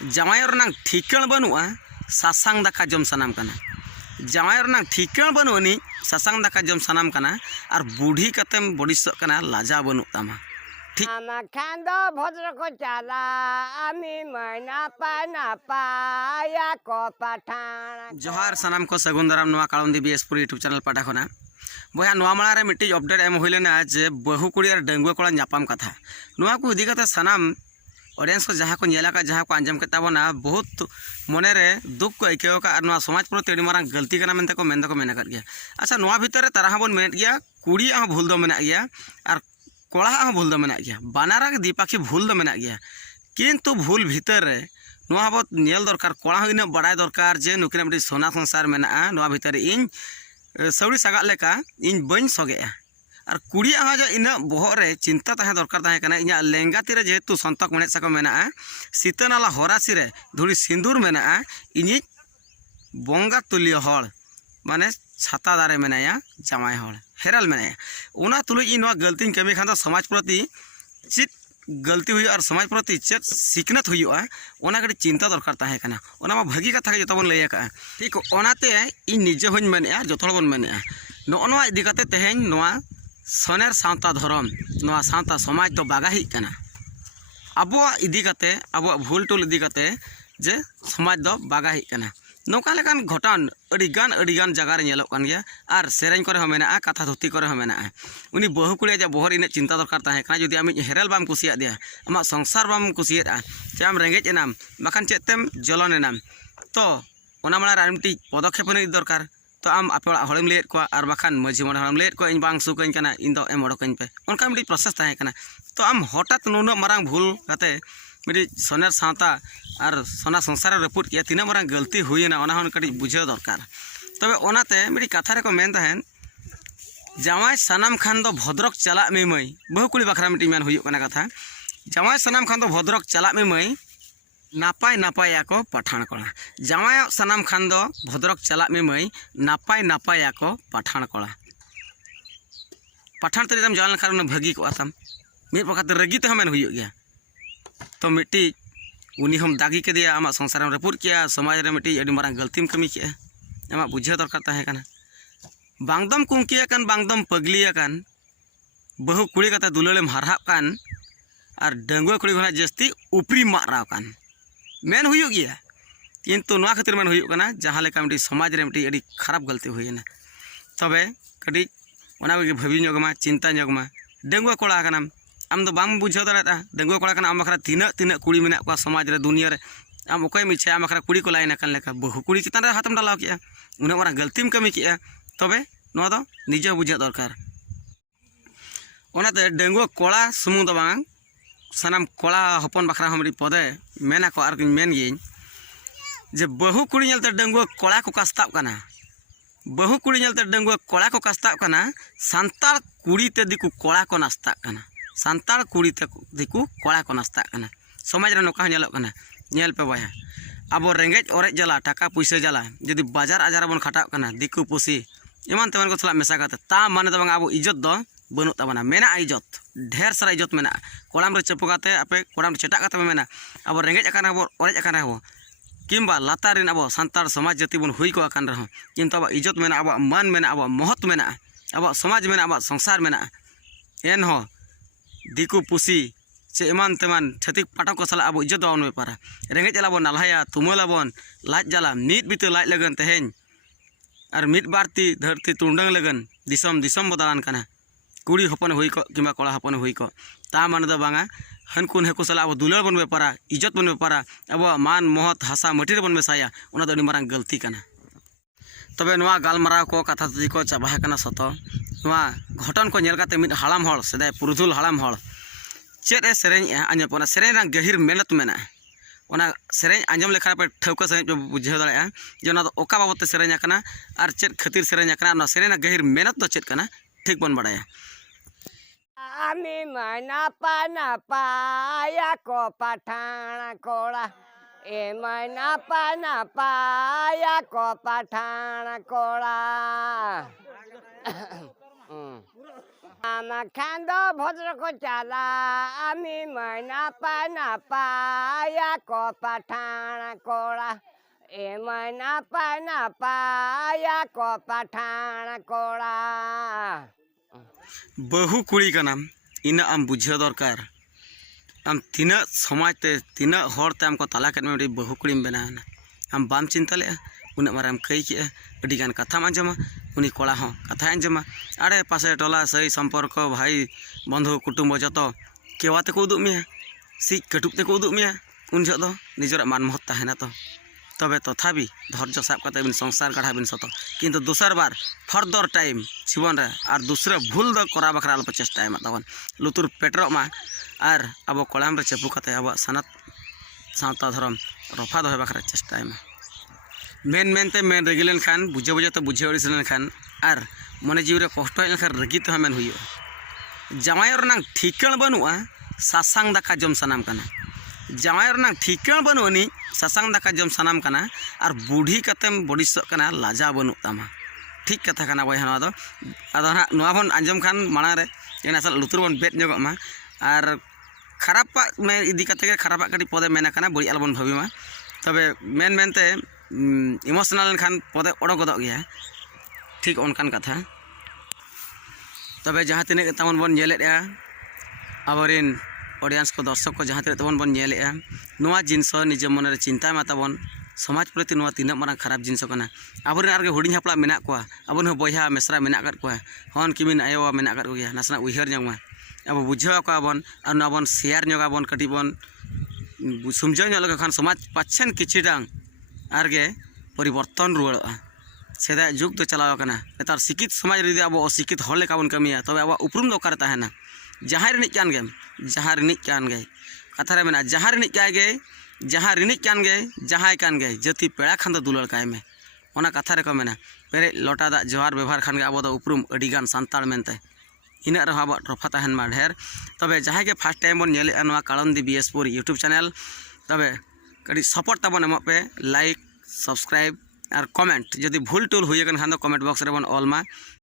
जावाई रनांग ठिकाण बनुआ सासांग दाका जम सनाम कना जावाई रनांग ठिकाण बनुनी सासांग दाका जम सनाम कना और बूढ़ी कतेम बडिसो कना लाजा बनु तमा ठीक खांदो भद्र को चला आमी मना पाया को पठान जोहार सनाम को सगुन दाराम नवा कालंदी बीएसपुर यूट्यूब चैनल पाटा खना बया नवा माला रे मिट्टी अपडेट एम होइलेना जे बहु कुड़ी और डंगुआ कोड़ा नापाम कथा नवा को इदी कथा सनाम ऑडियंस को जहाँ को नेला का जहाँ को आंजम के ताबना बहुत मने रे दुख को आइकेव का और नवा समाज प्रति अड़ी मारंग गलती कना मेनते को मेन दको मेना कर गया। अच्छा नवा भीतर तारा हबन मेन गया कुड़ी आ भूल दो मेना गया और कोड़ा आ भूल दो मेना गया बानारा के दीपाखी भूल दो मेना गया किंतु भूल भीतर रे नवा हबत नेल दरकार कोड़ा होइना बड़ाय दरकार जे नुकिना मिटी सोना संसार मेना नवा भीतर इन सौड़ी सागा लेका इन बन सगेआ और कुड़ी जो इन बहर रे चिंता तहे दरकार तहे कना इना लेंगा तीरे जेहेतु संतक मने सको मेना सीता नाला हरासी रे धुड़ी सिंदूर मेना इनि बंगा तुलिय हड़ माने छाता दारे मेनाया जामाय हड़ हेराल मेनाया उना तुलुज इन गलती कमी खान समाज प्रति चित गलती हुई और समाज प्रति चेत सिखनत हुआ ओना कड़ी चिंता दरकार तहे कना ओना मा भागी कथा जो बन लैया ठीक ओनाते इन निजे हुई मेने जो बन मेने नोआ इदी कते तेहेन नोआ सनेर सावता धर्म नोआ सावता समाज तो बागाही कना अबुआ इदी कते अबुआ भूल टूल इदी कते जे समाज दो बागाही कना नौका लेकान घटन अड़ीगान जगह रे नेलोक कान गया और सेरें करे मेना कथा धुती करे मेना उनी बहु कुड़ी जा बहर इन चिंता दरकार तहे कना जुदी आमी हेरेल बाम कुसिया दिया आमा संसार बाम कुसिया चे आम रेंगेज एनाम बाखान चेतेम जलन एनाम तो ओना माला आर मिटी पदक्षेप ने दरकार तो आम आपे हड़म लेट को और बाखान मझी मोड़ हड़म लेट को इन बांग सुकन कना इन दो एम ओडकन पे उनका मिटी प्रोसेस तहे कना तो आम हठात नुना मारांग भूल कते मिटी सोनेर सावता और सोना संसार रपुट किया तीना मारांग गलती हुईना ओना हन कटी बुझे दरकार तबे ओनाते मिटी कथा रे को मेन तहेन जावाई सनाम खान दो भद्रक चला मे मई बहु कुड़ी बखरा मिटी मेन हुई कना कथा जावाई सनाम खान दो भद्रक चला मे मई नापाय नापाय को पठान कोड़ा जावाय सनाम खान दो भद्रक चला मे मई नापाय नापाय को पठान कोड़ा पठान तरी तम जान खान भागी को आतम मिट प्रकार रगी ते हमें हुई गया तो मिट्टी उनी हम दागी के दिया आमा संसार में रपुट किया समाज रे मिट्टी अड़ी मारंग गलतीम कमी किया आमा बुझे दरकार तहे कना बांगदम कुंकिया कान बांगदम पगलिया कान बहु कुड़ी कता दुललेम हरहाब कान और डंगुआ कुड़ी घना जस्ती उपरी माराव कान मेन हुई गया किंतु नवा खातिर मेन हुई कना जहाँ लेका मिट्टी समाज रे मिट्टी अड़ी खराब गलती हुईना तबे कड़ी ओना को भाभी जोगमा चिंता जोगमा डंगुआ कोड़ा कना आम दो बाम बुझे दाड़ा डंगुआ कोड़ा कना आम बखरा तीना तीना कुड़ी मेना को समाज रे दुनिया रे आम ओकय मिछे आम बखरा कुड़ी को लाइन कन लेका बहु कुड़ी चितान रे हाथम डालाव किया उना मारा गलतीम कमी किया तबे नवा दो निजे बुझे दरकार ओनाते डंगुआ कोड़ा सुमुंग दो बांग सनाम कोड़ा हपन बखरा हमरी पदे मेना को आर मेन गिन जे बहु कुड़ी नेलते डंगुआ कोड़ा को कास्ताव कना बहु कुड़ी नेलते डंगुआ कोड़ा को कास्ताव कना सांताल कुड़ी ते दिकु कोड़ा को नास्ता कना सांताल कुड़ी ते दिकु कोड़ा को नास्ता कना समाज रे नोका नेलक कना नेल पे बया अब रेंगेज ओरेज जला टाका पैसा जला जदि बाजार आजार बन खटाव कना दिकु पुसी एमान तेमन को थला मेसा कते ता माने दबंग अब इज्जत दो बनू तबना मेना इज्जत ढेर सारा इज्जत मेना कोड़ाम रे चपो काते आपे कोड़ाम चेटा काते मेना अब रेंगेज अकान अब ओरेज अकान अब किंबा लातार रिन अब संतार समाज जाति बन हुई को अकान रहो किंतु अब इज्जत मेना अब मान मेना अब महत मेना अब समाज मेना अब संसार मेना एन हो दिकु पुसी से एमान तेमान छतिक पाटा को सला अब इज्जत दोन बेपारा रेंगेज जला बन नालहाया तुमला बन लाज जला मीत बिते लाज लगन तेहेन और मीत बारती धरती तुंडंग लगन दिसम दिसम बदान कना कुड़ी हपन हुई को किंबा कोड़ा हपन हुई को ता मान दो बांगा हनकुन हेकु सला अब दुलर बन बेपारा इज्जत बन बेपारा अब मान महत हसा मटीर बन मेसाया उना दो मारंग गलती कना तबे नवा गालमाराव को कथा तुदी को चाबा कना सतो नवा घटन को नेल काते मिद हालाम हड़ सदाय पुरुधुल हालाम हड़ चेत ए सेरें आंजम सेरें रंग गहिर मेहनत मेना ओना सेरें आंजम लेखा पे ठौका सहित पे बुझे दाड़ा जे ओना ओका बाबत सेरें कना और चेत खातिर सेरें कना ओना सेरें गहिर मेहनत दो चेत कना ठीक बन बड़ाया आमी मना पाया को पठान कोड़ा ए मना पाया को पठान कोड़ा Ama khando bhodro ko chala ami maina pa ya ko pathana kola e maina pa ya ko pathana kola बहु कुड़ी कनाम इना आम बुझे दरकार आम तीना समाज ते तीना हर ते आमको तला के में बहु कुड़ी बनाना आम बाम चिंता ले उन्हें मारे कई के अड़ी गान कथा आंजमा उनी कड़ा हों कथा आंजमा आड़े पासे टोला सही संपर्क भाई बंधु कुटुम्ब जो केवाते को उदुग मिया सी कटुब ते को उदुग मिया उन जो निजर मान महत तहना तो तबे तथापि धैर्य साब करते बिन संसार काढ़ा बिन सत किंतु दूसर बार फर्दर टाइम जीवन रे और दूसरे भूल द करा बखरा अल्प चेष्टा एम तबन लुतुर पेटरो मा और अब कलाम रे चेपू कते अब सनत सावता धर्म रफा दहे बखरा चेष्टा एम मेन मेनते मेन रेगिलेन खान बुझे बुझे तो बुझे ओडिसन खान और मने जीव रे कष्ट हेन खान रगी तो मेन हुयो जामाय रनांग ठिकण बनुआ सासांग दाका जम सनाम कना जामाय रनांग ठिकण बनुनी सासांग दाका जम सनाम कना और बूढ़ी कतेम बडिसक कना लाजा बनु तमा ठीक कथा कना बय हना दो आदो ना नोआ बन आंजम खान माना रे एना सल लुतुर बन बेट जगो मा और खराबा में इदी कते खराबा कटी पदे मेना कना बड़ी अलबन भाबी मा तबे मेन मेनते इमोशनल खान पदे ओडो गदो गया ठीक ओनकान कथा तबे जहाँ तिने तमन बन नेलेया आबरिन ऑडियंस को दर्शक को जहाँ तमन बन नेलेया नोआ जिनस निजे मन रे चिंता मा तबन समाज प्रति नोआ तीना मारा खराब जिनस कना आबरिन आरगे हुडिंग हपला मेना कोआ आबन हो बयहा मेसरा मेना कर कोआ हन किमिन आयोवा मेना कर गया नासना उहियर जंगमा अब बुझाव को आबन और नाबन शेयर जगाबन कटिबन सुमझाव लगे खान समाज पाछन किछिडांग आरगे परिवर्तन रुआड़ा सेदा जुग तो चलाव कना नेतार शिक्षित समाज रे अब अशिक्षित हर लेका बन कमिया तबे अब उपरुम दरकार तहना जहाँ रिनिक कान गे कथा रे मेना जहाँ रिनिक कान गे जहाँ कान गे जाति पेड़ा खान दो दुलड़ काय में ओना कथा रे को मेना पेरे लोटा दा जोहार व्यवहार खान गे अब उपरुम अडिगान सांताल मेनते इना रहा अब रफा तहन मा ढेर तबे जहाँ के फर्स्ट टाइम बन नेलेआ नोआ कालंदी बीएसपुर यूट्यूब चैनल तबे कड़ी सपोर्ट तबन एम पे लाइक सब्सक्राइब और कमेंट जदि भूल टूल हुई खान कमेंट बॉक्स रे बन ऑल मा